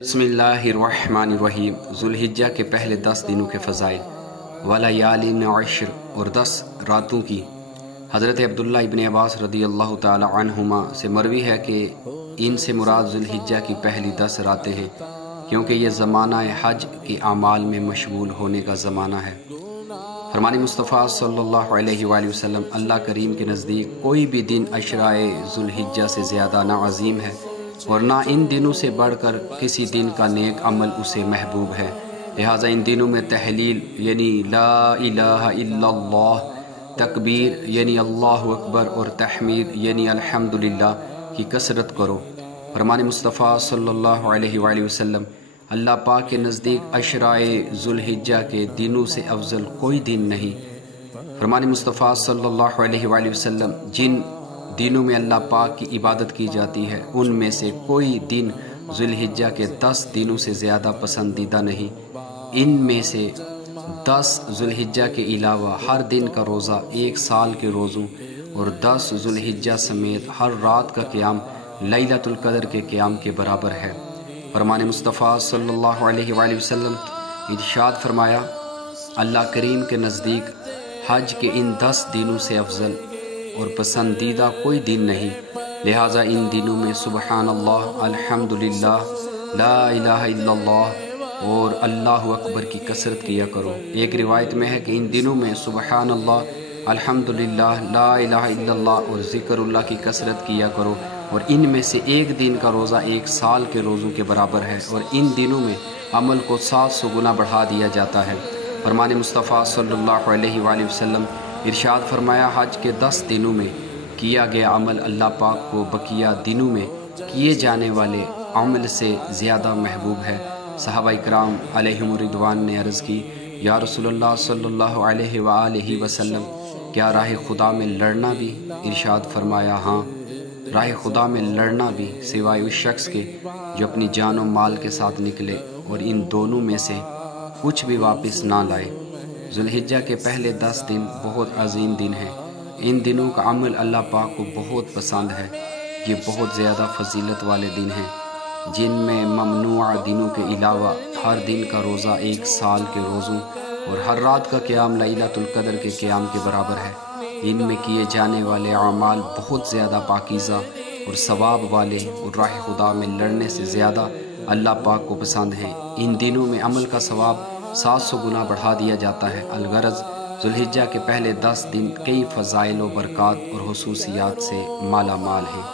बिस्मिल्लाहिर्रहमानिर्रहीम। ज़ुल्हिज्जा के पहले 10 दिनों के फ़ज़ाइल वलयालिन अश्र और 10 रातों की। हज़रत अब्दुल्लाह इब्न अब्बास रदियल्लाहु ताला अन्हुमा से मरवी है कि इनसे मुराद ज़ुल्हिज्जा की पहली 10 रातें हैं, क्योंकि ये ज़माना हज के आमाल में मशगूल होने का ज़माना है। फरमानी मुस्तफ़ा सल्लल्लाहु अलैहि वसल्लम, अल्लाह करीम के नज़दीक कोई भी दिन अशराए ज़ुल्हिज्जा से ज़्यादा ना अज़ीम है और ना इन दिनों से बढ़कर किसी दिन का नेक अमल उसे महबूब है। लिहाजा इन दिनों में तहलील यानी ला इलाहा इल्लल्लाह, तकबीर यानी अल्लाहु अकबर और तहमीद यानी अल्हम्दुलिल्लाह की कसरत करो। फरमान मुस्तफ़ा सल्लल्लाहु अलैहि वसल्लम, अल्लाह पाक के नज़दीक अशराए ज़ुल्हिज्जा के दिनों से अफजल कोई दिन नहीं। फरमान मुस्तफ़ा सल्लल्लाहु अलैहि वसल्लम, जिन दिनों में अल्लाह पाक की इबादत की जाती है उनमें से कोई दिन ज़ुल्हिज्जा के 10 दिनों से ज़्यादा पसंदीदा नहीं। इनमें से 10 ज़ुल्हिज्जा के अलावा हर दिन का रोज़ा 1 साल के रोज़ों और 10 ज़ुल्हिज्जा समेत हर रात का क़याम लैलतुल क़द्र के क़याम के बराबर है। फरमान मुस्तफ़ा सल्लल्लाहु अलैहि वसल्लम इरशाद फरमाया, अल्लाह करीम के नज़दीक हज के इन 10 दिनों से अफजल और पसंदीदा कोई दिन नहीं। लिहाजा इन दिनों में सुबहानल्लाह, अल्हम्दुलिल्लाह, ला इलाहा इल्लल्लाह और अल्लाहु अकबर की कसरत किया करो। एक रिवायत में है कि इन दिनों में सुबहानल्लाह, अल्हम्दुलिल्लाह, ला इलाहा इल्लल्लाह और ज़िक्रुल्लाह की कसरत किया करो, और इनमें से एक दिन का रोज़ा 1 साल के रोज़ों के बराबर है, और इन दिनों में अमल को 700 गुना बढ़ा दिया जाता है। फरमान मुस्तफ़ा सल्लल्लाहु अलैहि वसल्लम इरशाद फरमाया, हज के 10 दिनों में किया गया अमल अल्लाह पाक को बकिया दिनों में किए जाने वाले अमल से ज़्यादा महबूब है। सहाबा इकराम अलैहिम रिदवान ने अर्ज़ की, या रसूलल्लाह सल्लल्लाहु अलैहि वसल्लम, क्या राह खुदा में लड़ना भी? इरशाद फरमाया, हाँ, राह खुदा में लड़ना भी, सिवाय उस शख्स के जो अपनी जान और माल के साथ निकले और इन दोनों में से कुछ भी वापस ना लाए। ज़ुल्हिज्जा के पहले 10 दिन बहुत अजीम दिन हैं। इन दिनों का अमल अल्लाह पाक को बहुत पसंद है। ये बहुत ज़्यादा फजीलत वाले दिन हैं, जिनमें ममनुआ दिनों के अलावा हर दिन का रोज़ा 1 साल के रोज़ों और हर रात का क़याम लैलतुल क़द्र के क़याम के बराबर है। इनमें किए जाने वाले अमाल बहुत ज़्यादा पाकीज़ा और सवाब वाले और राह खुदा में लड़ने से ज़्यादा अल्लाह पाक को पसंद हैं। इन दिनों में अमल का सवाब 700 गुना बढ़ा दिया जाता है। अलगरज़ ज़ुल्हिज्जा के पहले 10 दिन कई फ़ज़ाइल व बरक़ात और हुसूसियात से माला माल हैं।